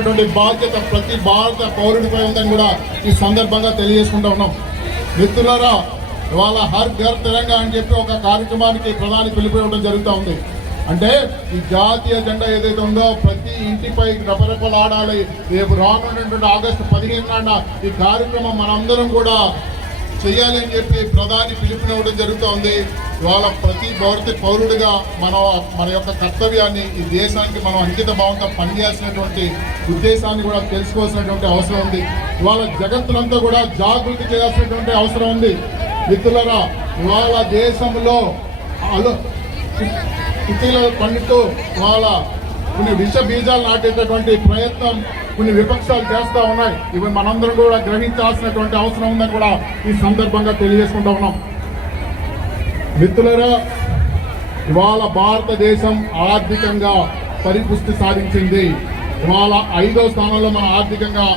కాపాడేటటువంటి బాధ్యత ప్రతి భారత పౌరుడిపై ఉందని కూడా ఈ సందర్భంగా తెలియజేసుకుంటూ ఉన్నాం. మిత్రులారా, ఇవాళ హర్ ఘర్ తిరంగా అని చెప్పి ఒక కార్యక్రమానికి ప్రధాని పిలుపునివ్వడం జరుగుతూ ఉంది. అంటే ఈ జాతీయ జెండా ఏదైతే ఉందో ప్రతి ఇంటిపై రెపరెపలాడాలి. రేపు రానున్నటువంటి ఆగస్టు 15 నాడు ఈ కార్యక్రమం మనందరం కూడా చేయాలి అని చెప్పి ప్రధాని పిలుపునివ్వడం జరుగుతూ ఉంది. ఇవాళ ప్రతి పౌరుడిగా మన యొక్క కర్తవ్యాన్ని ఈ దేశానికి మనం అంకిత భావంతో పనిచేయాల్సినటువంటి ఉద్దేశాన్ని కూడా తెలుసుకోవాల్సినటువంటి అవసరం ఉంది. ఇవాళ జగత్తునంతా కూడా జాగృతి చేయాల్సినటువంటి అవసరం ఉంది. మిత్రులారా, ఇవాళ దేశంలో కుటీలు పండుతూ వాళ్ళ కొన్ని విష బీజాలు నాటేటటువంటి ప్రయత్నం కొన్ని విపక్షాలు చేస్తూ ఉన్నాయి. ఇవి మనందరం కూడా గ్రహించాల్సినటువంటి అవసరం ఉందని కూడా ఈ సందర్భంగా తెలియజేసుకుంటూ ఉన్నాం. మిత్రులారా, ఇవాళ భారతదేశం ఆర్థికంగా పరిపుష్టి సాధించింది. ఇవాళ 5వ స్థానంలో మనం ఆర్థికంగా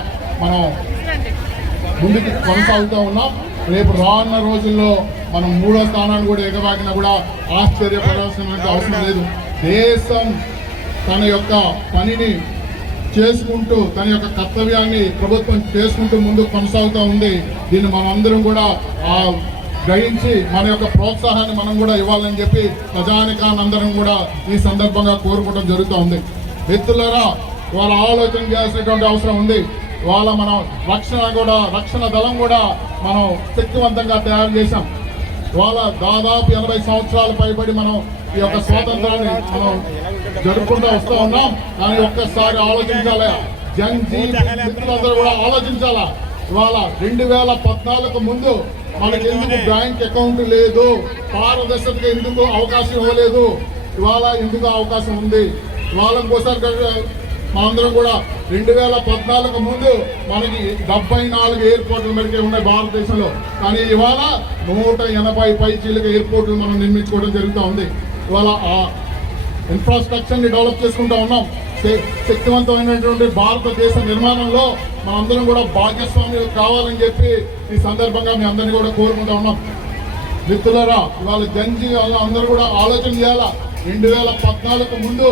ముందుకు కొనసాగుతూ ఉన్నాం. రేపు రానున్న రోజుల్లో మనం 3వ స్థానాన్ని కూడా ఎగబాకినా కూడా ఆశ్చర్యపడాల్సిన అవసరం లేదు. దేశం తన యొక్క పనిని చేసుకుంటూ తన యొక్క కర్తవ్యాన్ని ప్రభుత్వం చేసుకుంటూ ముందుకు కొనసాగుతూ ఉంది. దీన్ని మనందరం కూడా గ్రహించి మన యొక్క ప్రోత్సాహాన్ని మనం కూడా ఇవ్వాలని చెప్పి ప్రజానికానందరం కూడా ఈ సందర్భంగా కోరుకోవడం జరుగుతూ ఉంది. మిత్రులారా, వాళ్ళ ఆలోచన చేయాల్సినటువంటి అవసరం ఉంది. వాళ్ళ మనం రక్షణ దళం కూడా మనం శక్తివంతంగా తయారు చేశాం. వాళ్ళ దాదాపు 80 సంవత్సరాలు పైబడి మనం ఈ యొక్క స్వాతంత్రాన్ని మనం జరుపుకుంటూ వస్తూ ఉన్నాం. కానీ ఒక్కసారి ఆలోచించాలి, మిత్రులందరూ కూడా ఆలోచించాలా. ఇవాళ 2014 ముందు మనకి ఎందుకు బ్యాంక్ అకౌంట్ లేదు, పారదర్శకత ఎందుకు అవకాశం ఇవ్వలేదు, ఇవాళ ఎందుకు అవకాశం ఉంది. ఇవాళ ఇంకోసారి మనందరం కూడా 2014 ముందు మనకి 74 ఎయిర్పోర్ట్లు మెరికే ఉన్నాయి భారతదేశంలో. కానీ ఇవాళ 180 పైచీలకు ఎయిర్పోర్ట్లు మనం నిర్మించుకోవడం జరుగుతూ ఉంది. ఇవాళ ఆ ఇన్ఫ్రాస్ట్రక్చర్ని డెవలప్ చేసుకుంటూ ఉన్నాం. శక్తివంతమైనటువంటి భారతదేశ నిర్మాణంలో మనందరం కూడా భాగస్వామ్యం కావాలని చెప్పి ఈ సందర్భంగా మీ అందరినీ కూడా కోరుకుంటూ ఉన్నాం. మిత్రులారా, ఇవాళ జంజీ అందరూ కూడా ఆలోచన చేయాలా. 2014 ముందు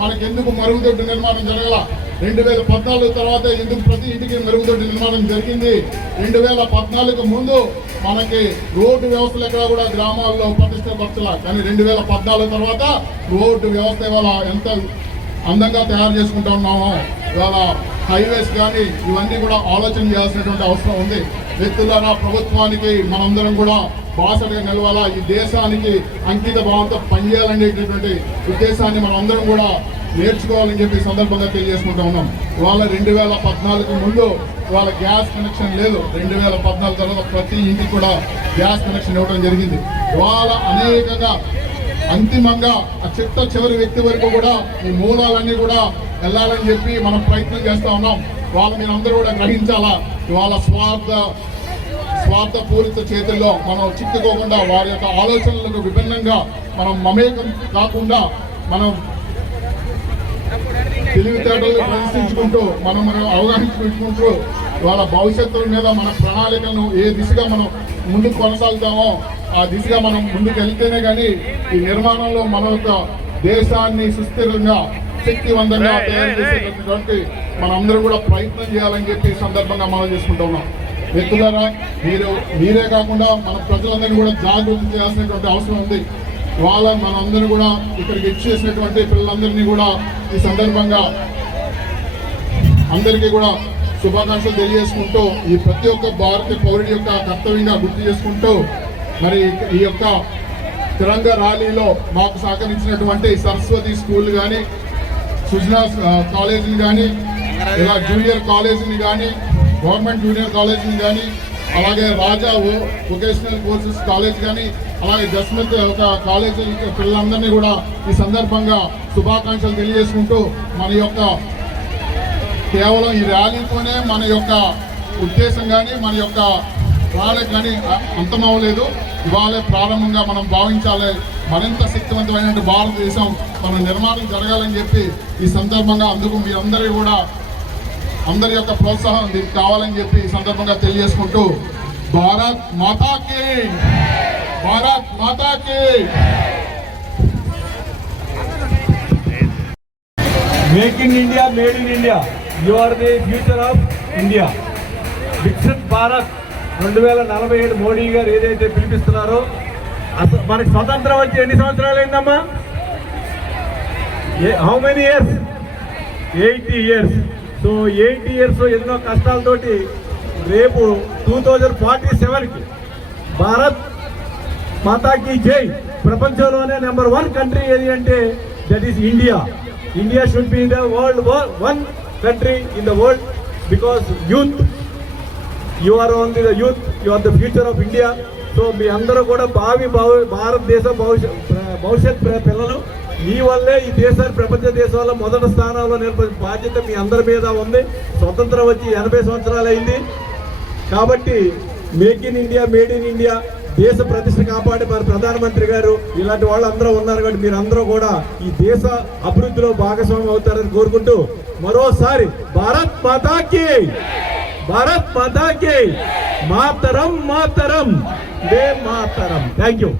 మనకెందుకు మరుగుదొడ్డి నిర్మాణం జరగాల, 2014 తర్వాత ఎందుకు ప్రతి ఇంటికి మరుగుదొడ్డి నిర్మాణం జరిగింది, 2014 ముందు మనకి రోడ్డు వ్యవస్థలు ఎక్కడ కూడా గ్రామాల్లో ప్రతిష్టపరచాల. కానీ 2014 తర్వాత రోడ్డు వ్యవస్థ ఇవాళ ఎంత అందంగా తయారు చేసుకుంటూ ఉన్నామో. ఇవాళ హైవేస్ కానీ ఇవన్నీ కూడా ఆలోచన చేయాల్సినటువంటి అవసరం ఉంది. వ్యక్తులారా, ప్రభుత్వానికి మనందరం కూడా బాసటగా నిలవాలా, ఈ దేశానికి అంకిత భావంతో పనిచేయాలనేటటువంటి ఉద్దేశాన్ని మనం అందరం కూడా నేర్చుకోవాలని చెప్పి సందర్భంగా తెలియజేసుకుంటూ ఉన్నాం. ఇవాళ 2014 ముందు ఇవాళ గ్యాస్ కనెక్షన్ లేదు. 2014 తర్వాత ప్రతి ఇంటికి కూడా గ్యాస్ కనెక్షన్ ఇవ్వడం జరిగింది. ఇవాళ అనేకంగా అంతిమంగా ఆ చివరి వ్యక్తి వరకు కూడా ఈ మూలాలన్నీ కూడా వెళ్ళాలని చెప్పి మనం ప్రయత్నం చేస్తూ ఉన్నాం. మీరు అందరూ కూడా గ్రహించాలా. ఇవాళ స్వార్థపూరిత చేతుల్లో మనం చిక్కుకోకుండా వారి యొక్క ఆలోచనలకు విభిన్నంగా మనం మమేకం కాకుండా మనం తెలివితేటలు ప్రదర్శించుకుంటూ మనం అవగాహించుకుంటూ వాళ్ళ భవిష్యత్తు మీద మన ప్రణాళికలను ఏ దిశగా మనం ముందుకు కొనసాగుతామో ఆ దిశగా మనం ముందుకు వెళ్తేనే కానీ ఈ నిర్మాణంలో మన యొక్క దేశాన్ని సుస్థిరంగా శక్తివంతంగా తయారు చేసేటటువంటి మనందరూ కూడా ప్రయత్నం చేయాలని చెప్పి ఈ సందర్భంగా మనం చేసుకుంటూ ఉన్నాం. వ్యక్తులారా, మీరే కాకుండా మన ప్రజలందరినీ కూడా జాగృతి చేయాల్సినటువంటి అవసరం ఉంది. మనందరూ కూడా ఇక్కడికి ఇచ్చేసినటువంటి పిల్లలందరినీ కూడా ఈ సందర్భంగా అందరికీ కూడా శుభాకాంక్షలు తెలియజేసుకుంటూ ఈ ప్రతి ఒక్క భారతీయ పౌరుడి యొక్క కర్తవ్యంగా గుర్తు చేసుకుంటూ మరి ఈ యొక్క తిరంగా ర్యాలీలో మాకు సహకరించినటువంటి సరస్వతి స్కూల్ కానీ, సుజనా కాలేజీని కానీ, ఇలా జూనియర్ కాలేజీని కానీ, గవర్నమెంట్ జూనియర్ కాలేజీని కానీ, అలాగే రాజా వొకేషనల్ కోర్సెస్ కాలేజ్ కానీ, అలాగే జస్మిత్ ఒక కాలేజీ పిల్లలందరినీ కూడా ఈ సందర్భంగా శుభాకాంక్షలు తెలియజేసుకుంటూ మన యొక్క కేవలం ఈ ర్యాలీతోనే మన యొక్క ఉద్దేశం కానీ మన యొక్క ప్రణాళిక కానీ అంతమవ్వలేదు. ఇవాళ ప్రారంభంగా మనం భావించాలి. మరింత శక్తివంతమైన భారతదేశం మన నిర్మాణం జరగాలని చెప్పి ఈ సందర్భంగా అందుకు మీ అందరి యొక్క ప్రోత్సాహం దీనికి కావాలని చెప్పి ఈ సందర్భంగా తెలియజేసుకుంటూ భారత్ మాతాకి make in India, made in India. You are the future of India. Viksit Bharat 2047 Modi గారు ఏదైతే పిలిపిస్తున్నారో, అసలు మనకి స్వతంత్రం వచ్చి ఎన్ని సంవత్సరాలు అయిందమ్మా? How many years? 80 years. So 80 years ఎన్నో కష్టాలతోటి రేపు 2047కి భారత్ మాతాకి జై, ప్రపంచంలోనే నెంబర్ 1 కంట్రీ ఏది అంటే that is India. India should be the world 1 country in the world because youth, you are only the youth, you are the future of India. So మీ అందరూ కూడా భారతదేశ భవిష్యత్ పిల్లలు. మీ వల్లే ఈ దేశాన్ని ప్రపంచ దేశాల్లో మొదటి స్థానంలో నిలబడే బాధ్యత మీ అందరి మీద ఉంది. స్వతంత్రం వచ్చి 80 సంవత్సరాలు అయింది కాబట్టి make in India, made in India, దేశ ప్రతిష్ట కాపాడే మరి ప్రధానమంత్రి గారు ఇలాంటి వాళ్ళు అందరూ ఉన్నారు కాబట్టి మీరందరూ కూడా ఈ దేశ అభివృద్ధిలో భాగస్వామ్యం అవుతారని కోరుకుంటూ మరోసారి భారత్ మాతాకి, భారత్ మాతాకి, మాతరం మాతరం, దే మాతరం. Thank you.